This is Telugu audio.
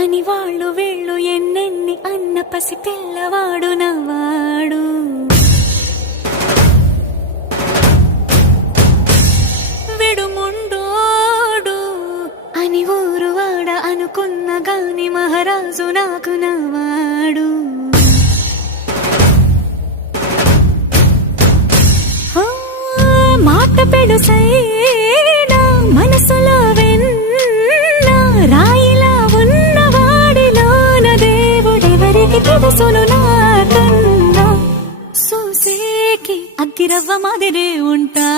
అని వాళ్ళు వీళ్ళు ఎన్నెన్ని అన్న పసి పిల్లవాడు నవ్వాడు. విడుముండోడు అని ఊరు వాడ అనుకున్న గాని మహారాజు నాకు నవ్వాడు. మాట పెడుసైనా మనసులో వెన్న రాయిలా ఉన్నవాడిలోన దేవుడెవరికి తెలుసును నాకన్నా. సూసేకి అగ్గిరవ్వ మాదిరే ఉంటా